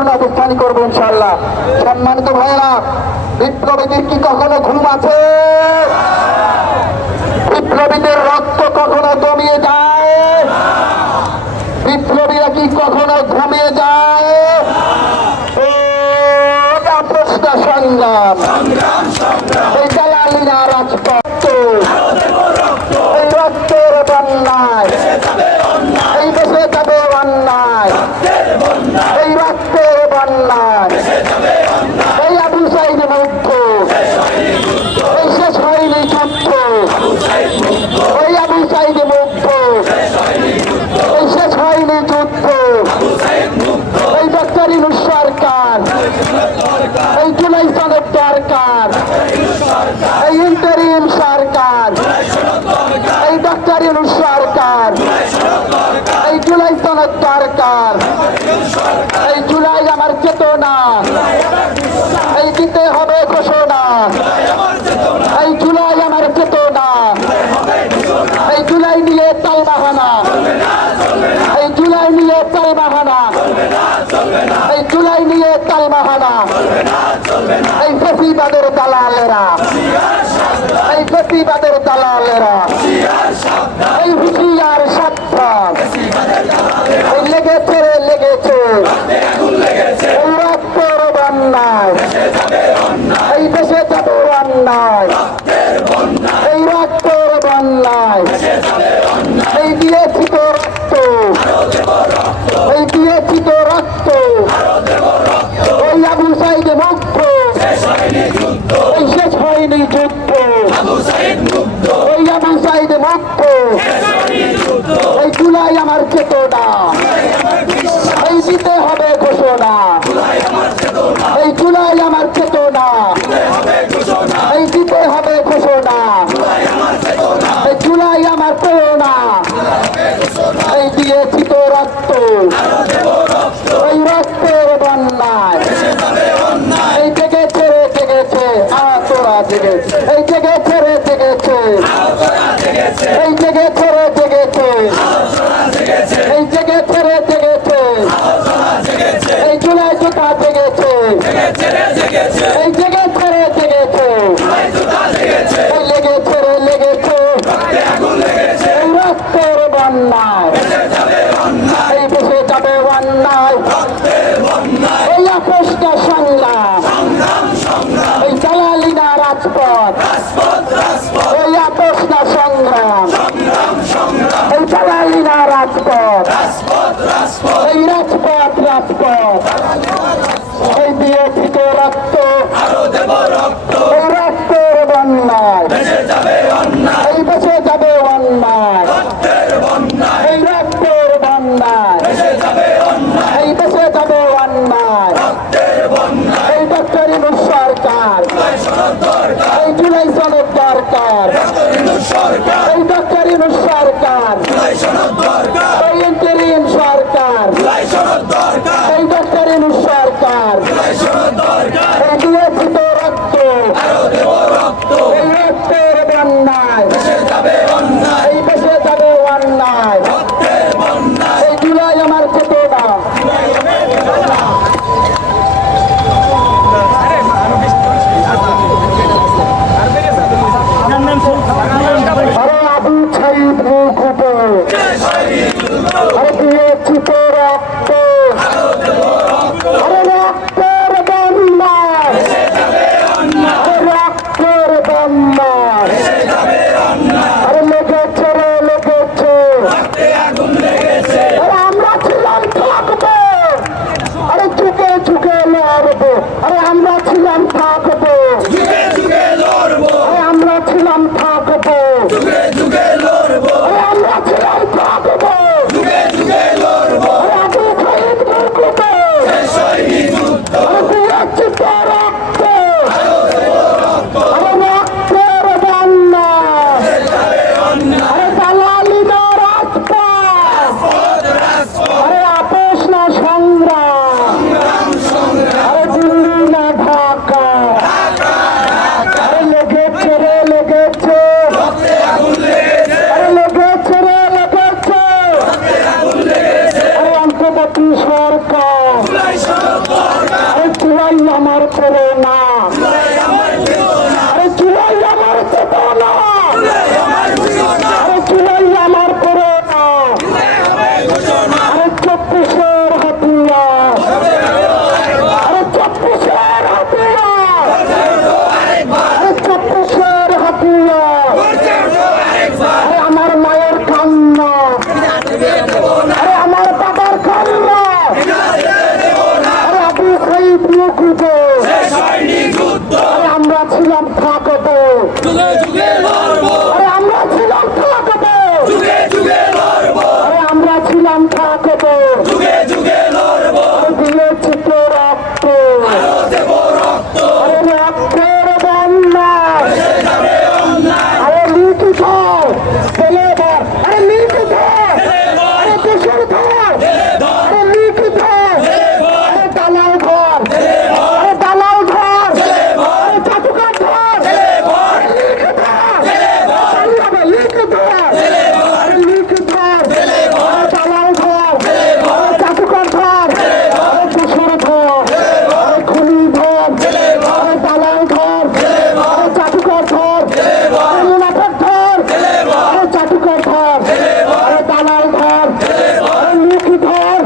শান্তিপূর্ণ অবস্থানই করবো ইনশাআল্লাহ। সম্মানিত ভাইয়েরা, বিপ্লবীদের কি কখনো ঘুম আছে? বিপ্লবীদের রক্ত কখনো দমিয়ে যায়? বিপ্লবীরা কি কখনো ঘুমিয়ে যায়? প্রশ্ন সংগ্রাম, এই দালালিরা রাজপথ, এই রক্তের বন্যায়, এই দেশে যাবে অন্যায়, এই রক্তের বন্যায়, এই আবু সাইদ মুগ্ধ, এই শেষ হয়নি যুদ্ধ, ওই আবু সাইদ মুগ্ধ, এই শেষ হয়নি যুদ্ধ, এই ডক্টর ইউনূস সরকার, এই জুলাই সনদ দরকার, এই ইন্টারিম সরকার, এই ডক্টর ইউনূস সরকার, এই জুলাই সনদ দরকার, এই জুলাই আমার চেতনা, এই দিতে হবে ঘোষণা, এই জুলাই আমার চেতনা, এই জুলাই নিয়ে তালবাহানা, এই জুলাই নিয়ে তালবাহানা, এই জুলাই নিয়ে তালবাহানা, এই ফেসিবাদের দালালেরা, এই ফেসিবাদের দালালেরা, এই হুঁশিয়ার সাবধান, এই লেগেছে রে লেগেছে, এই রক্তের বন্যায়, এই দেশে যাবে অন্যায়, এই রক্তের বন্যায়, এই দিয়েছি তো রক্ত, এই দিয়েছি তো রক্ত, ওই আবু সাইদ মুগ্ধ, ওই শেষ হয়নি যুদ্ধ, ওই আবু সাইদ মুগ্ধ, এই জুলাই আমার চেতনা, এই দিতে হবে ঘোষণা, এই জুলাই আমার চেতনা, এই দিতে হবে ঘোষণা, এই জুলাই আমার প্রেরণা, এই দিয়েছি তো রক্ত, এই রক্তের বন্যায়, এই জেগেছে রে জেগেছে, তোরা জেগেছে, এই জেগেছে রে জেগেছে, এই জেগেছে রে জেগেছে, এই জেগেছে রে জেগেছে, এই জুলাই জুতা জেগেছে, এই জেগেছে রে জেগেছে, এই লেগেছে রে লেগেছে, এই রক্তের বন্যায়, এই দেশে যাবে অন্যায়, এই প্রশ্ন সংগ্রাম, এই দালালিনা রাজপথ, এই প্রশ্ন সংগ্রাম, এই দালালিনা রাজপথ, এই রাজপথ রাজপথ, এই দিয়েছি তো রক্ত, এই রক্তের বন্যায়, এই দেশে যাবে অন্যায়, এই রক্তের বন্যায়, এই দেশে যাবে অন্যায়, এই ডক্টর ইউনূস সরকার, এই জুলাই সনদ দরকার, এই ডক্টর ইউনূস সরকার, এই ইন্টারিম সরকার, এই ডক্টর ইউনূস সরকার, এই দিয়েছি তো রক্ত, এই রক্তের বন্যায়, এই দেশে যাবে অন্যায়, এই জুলাই আমার চেতনা, আরে আবু সাইদ মুগ্ধ, আরে দিয়েছি তো রক্ত, আরে রক্তের বন্যায়, মুকুট আমরা ছিলাম থাকবো আমরা ছিলাম থাকবো আমরা ছিলাম থাকবো দিয়েছি তো রক্ত রক্তের বন্যা লিখিত ছেলেবার লিখিত দেশের ঘর লিখিত দালাল ঘর দালাল ঘর জাদুঘর ঘর লিখিত লিখিত দালাল ঘর জাদুঘর ঘর দেশের ঘর খুনি ঘর দালাল ঘর জাদুঘর ঘর মুনাফেক ঘর জাদুঘর ঘর দালাল ঘর লিখি ঘর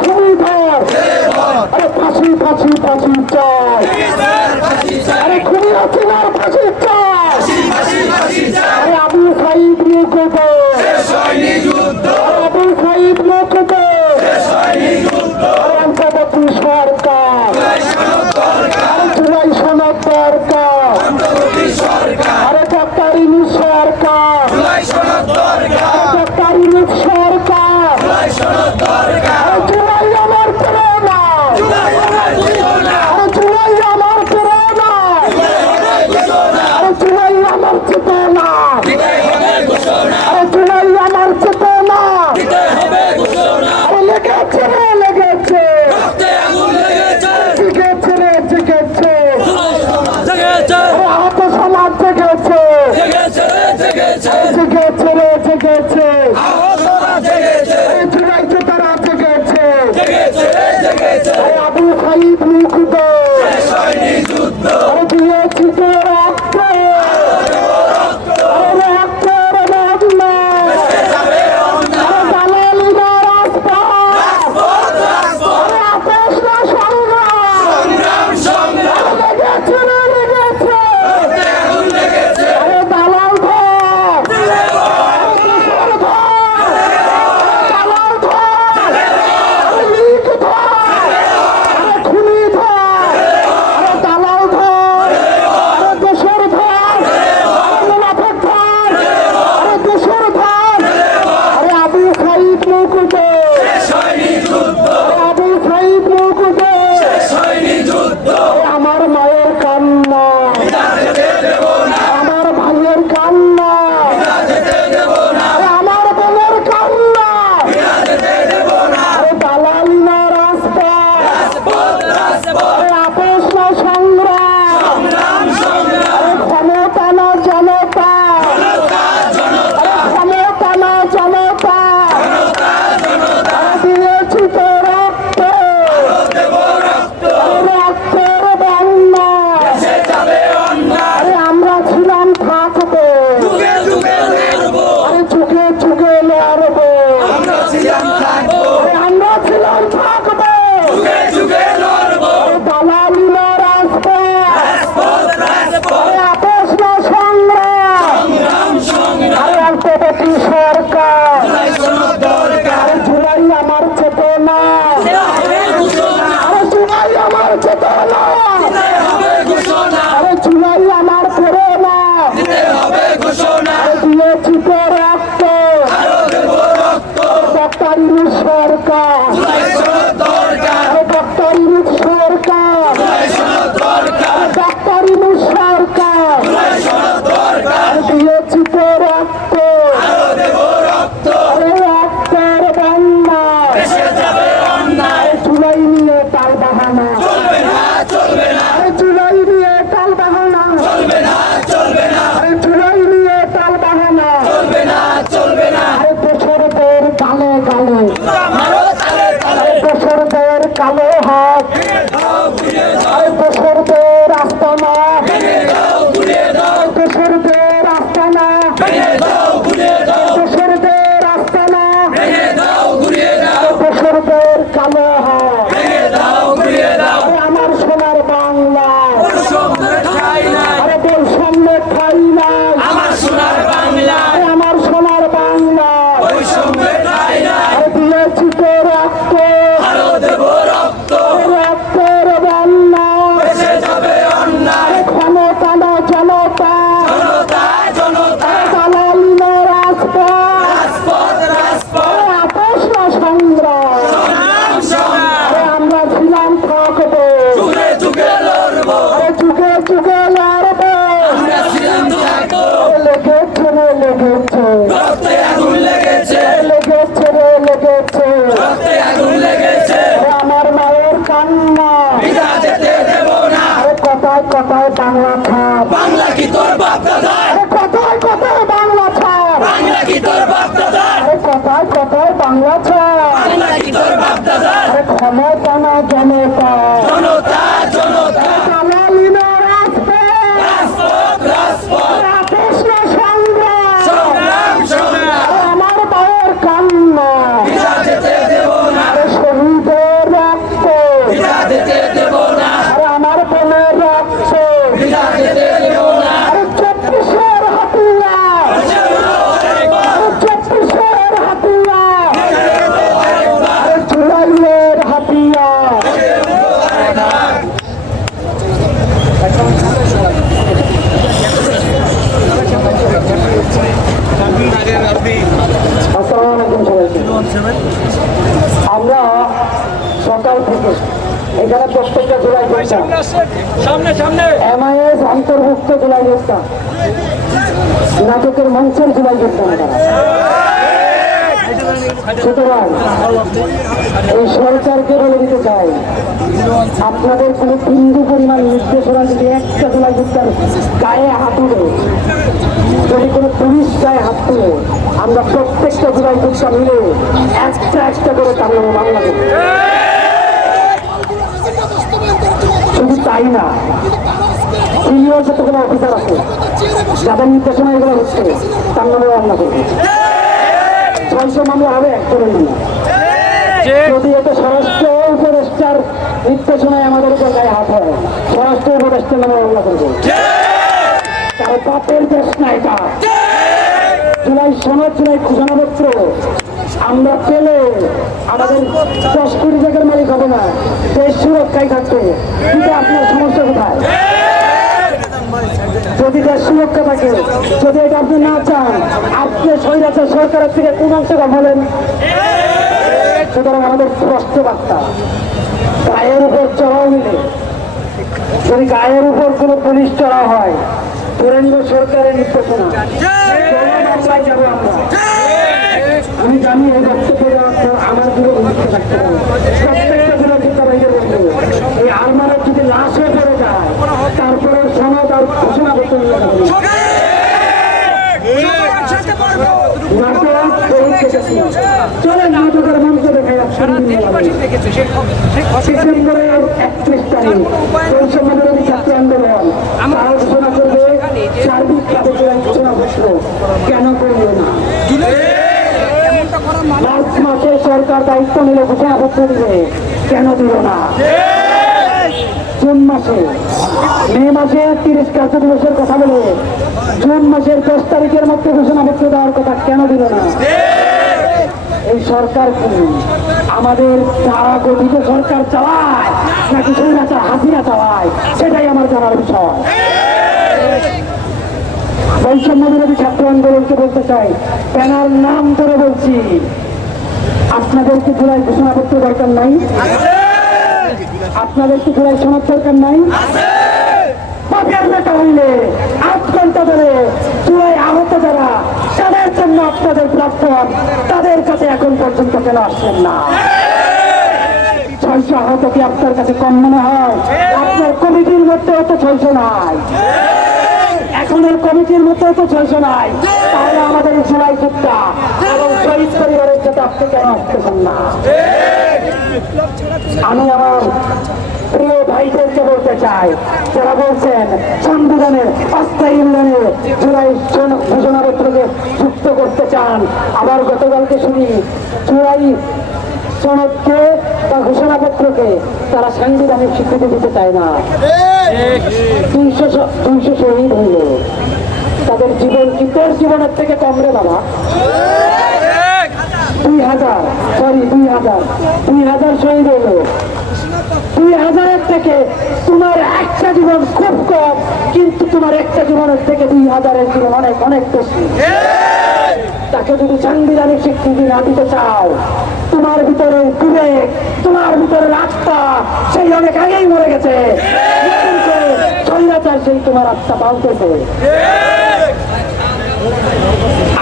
খুনি ঘর ফাঁসি ফাঁসি ফাঁসি চাই খুনি হাসিনার ফাঁসি চাই আবু সাইদ মুকুট আবু সাইদ মুকুট অন্তর্বর্তী সরকার জুলাই সনদ দরকার ডাক্তারিনী সরকার ডাক্তারিনী সরকার জুলাই আমার প্রেরণা জুলাই আমার প্রেরণা জুলাই আমার চেতনা জুলাই আমার চেতনা লেগেছে রে লেগেছে জিগেছে রে জিগেছে আহত সমাজ জেগেছে জেগেছে রে জেগেছে জুলাই তারা জেগেছে আবু সাইদ মুকুট দিয়েছি তো রক্ত রক্তের বন্যা দালালি না রাজপথ আপোষ না সংগ্রাম লেগেছে রে লেগেছে দালাল ঘর দেশের ঘর দালাল ঘর লিক ঘর খুনি ঘর দালাল ঘর দেশের ঘর মুনাফেক ঘর দেশের ঘর আবু সাইদ মুকুট আবু সাইদ মুকুট আমার মায়ের কান্না আমার ভাইয়ের কান্না আমার বোনের কান্না দালালি না রাজপথ আপোষ না সংগ্রাম ক্ষমতা না জনতা ক্ষমতা না জনতা দিয়েছি তো রক্ত রক্তের বন্যা আমরা ছিলাম থাকবো যুগে যুগে লড়বো আমরা ছিলাম থাকবো দালালি না রাজপথ আপোষ না সংগ্রাম অন্তর্বর্তী সরকার জুলাই আমার চেতনা জুলাই আমার চেতনা জুলাই আমার প্রেরণা দিয়েছি তো রক্ত ডাক্তারিনী সরকার ডাক্তারিনী সরকার ডাক্তারিনী সরকার দিয়েছি তো রক্ত রক্তের বন্যা জুলাই নিয়ে তাল বাহানা জুলাই নিয়ে তাল বাহানা জুলাই নিয়ে তাল বাহানা দোসরদের গালে গালে দোসরদের কালো হাত দোসরদের আস্তানা দোসরদের আস্তানা দোসরদের আস্তানা দোসরদের কালো হাত আমার সোনার বাংলা বৈষম্য ঠাই নাই আমার সোনার বাংলা দিয়েছি তো রক্ত রক্তের বন্যা কথায় বাংলা ছাপ, বাংলা কি তোর বাপ দাদার? কথায় কথায় বাংলা ছাপ, বাংলা কি তোর বাপ দাদার? কথায় কথায় বাংলা ছাপ, বাংলা কি তোর বাপ দাদার? ক্ষমতা না জনতা, জনতা জনতা, দালালি না রাজপথ, রাজপথ রাজপথ, কৃষ্ণ সংগ্রাম, সংগ্রাম সংগ্রাম, আমার মায়ের কান্না, বিনা যেতে দেব না, শহীদের রক্ত, বিনা যেতে দেব না, আর আমার বোনের রক্ত, বিনা যেতে দেব না। আর 24-এর হাতিয়ার, 24-এর হাতিয়ার, আর জুলাইয়ের হাতিয়ার। আসসালামু আলাইকুম সবাইকে। আমরা সকাল থেকে এখানে প্রত্যেকটা জেলায় করতাম, MIS অন্তর্ভুক্ত জেলায় করতাম, নাটকের মঞ্চের জেলায় করতাম। সুতরাং এই সরকারকে বলে দিতে চাই, আপনাদের কোনো বিন্দু পরিমাণ নির্দেশনা যদি একটা জেলায় করতাম গায়ে হাত তুলে, যদি কোনো পুলিশ গায়ে হাত তুলে, আমরা প্রত্যেকটা জেলায় করতাম মিলে একটা একটা করে তার নামে মামলা করব। শুধু তাই না, সিনিয়র যতগুলো অফিসার আছে যাদের নির্দেশনা এগুলো হচ্ছে তার নামে মামলা করবে। 600 মামলা হবে একজনের নামে। যদি এটা স্বরাষ্ট্র উপদেষ্টার নির্দেশনায় আমাদের উপর গায়ে হাত হয়, স্বরাষ্ট্র উপদেষ্টার নামে মামলা করবে। তার পাপের দেশ না এটা। জুলাই সনদ, জুলাই ঘোষণাপত্র আমরা পেলে আমাদের 10 কোটি টাকার মালিক হবে না, দেশ সুরক্ষায় থাকবে। কিন্তু আপনার সমস্যা কোথায়? যদি দেশ সুরক্ষা থাকে, যদি এটা আপনি না চান, আপনি স্বৈরাচার সরকারের থেকে কোন অংশ বলেন? সুতরাং আমাদের স্পষ্ট বার্তা, গায়ের উপর চড়াও মিলে যদি গায়ের উপর কোনো পুলিশ চড়াও হয়, ধরে নিব সরকারের নির্দেশনা, মামলায় যাবো আমরা। আমি জানি এই বক্তব্য আমার দিকে ভূমিকা থাকতে পারে, প্রত্যেকটা দিনে চিন্তাবাহীদের বলবো, এই আলমারের যদি লাশ হয়ে পড়ে যায়, তারপরে সনদ আর ঘোষণা করতে চলে নাটকের মঞ্চ দেখে ডিসেম্বরের 31 তারিখ বৈষম্যবিরোধী ছাত্র আন্দোলন তারা ঘোষণা করবে সার্বিক ঘোষণাপত্র। কেন করবে না? মার্চ মাসে সরকার দায়িত্ব নিলে ঘোষণাপত্র দিবে, কেন দিল না? জুন মাসে, মে মাসে 30 কার্য দিবসের কথা বলে জুন মাসের 10 তারিখের মধ্যে ঘোষণাপত্র দেওয়ার কথা কেন দিল না? এই সরকার কি আমাদের যারা গঠিত সরকার চালায় নাকি স্বৈরাচার হাসিনা চালায়, সেটাই আমার জানার বিষয়। বৈষম্য বিরোধী ছাত্র আন্দোলনকে বলতে চাই, প্যানার নাম ধরে বলছি, আপনাদেরকে জুলাই ঘোষণাপত্র দরকার নাই? আপনাদেরকে জুলাই সনদ দরকার নাই? পাপের নেতা হইলে 8 ঘন্টা ধরে জুলাই আহত যারা, তাদের জন্য আপনাদের প্ল্যাটফর্ম, তাদের কাছে এখন পর্যন্ত কেন আসছেন না? 600 আহত কি আপনার কাছে কম মনে হয়? আপনার কমিটির মধ্যে তো 600 নাই, এখনের কমিটির মধ্যে তো 600 নাই, তাহলে আমাদের জুলাই যোদ্ধা এবং শহীদ পরিবারের সাথে আপনি কেন আসতেছেন না? আমি আমার প্রিয় ভাইদেরকে বলতে চাই, যারা বলছেন সংবিধানের অস্থায়ী উন্নয়নে জুলাই ঘোষণাপত্রকে যুক্ত করতে চান, আবার গতকালকে শুনি জুলাই সনদকে বা ঘোষণাপত্রকে তারা সাংবিধানিক স্বীকৃতি দিতে চায় না। 200 শহীদ হইল, তাদের জীবন কি তোর জীবনের থেকে কম রে বাবা? 2000 শহীদ হইল, 2000 থেকে তোমার একটা জীবন খুব কম, কিন্তু তোমার একটা জীবনের থেকে 2000-এর জীবন অনেক অনেক বেশি। তাকে যদি সাংবিধানিক স্বীকৃতি না দিতে চাও, তোমার ভিতরে বিবেক, তোমার ভিতরে আত্মা সেই অনেক আগেই মরে গেছে, স্বৈরাচার সেই তোমার আত্মা পাল্টেছে।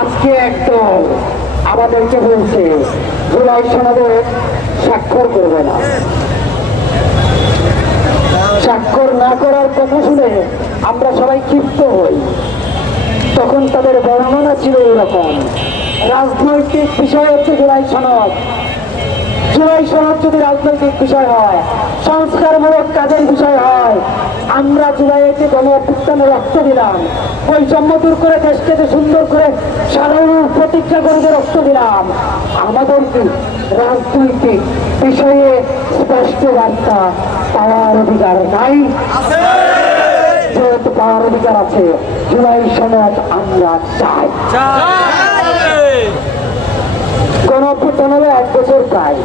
আজকে একদম আমাদেরকে বলছে জুলাই সনদে স্বাক্ষর করবে না, স্বাক্ষর না করার কথা রকম। রাজনৈতিক বিষয় হচ্ছে জুলাই সনদ। জুলাই সনদ যদি রাজনৈতিক বিষয় হয়, সংস্কারমূলক কাজের বিষয় হয়, আমরা জুলাইতে গণ অভ্যুত্থানে রক্ত দিলাম, বৈষম্য দূর করে দেশকে যে সুন্দর করে সাধারণ প্রতিজ্ঞা করে যে রক্ত দিলাম, আমাদের কি রাজনৈতিক বিষয়ে স্পষ্ট বার্তা পাওয়ার অধিকার নাই? যেহেতু পাওয়ার অধিকার আছে, জুলাই সনদ আমরা চাই। গণ অভ্যুত্থান হলো 1 বছর প্রায়।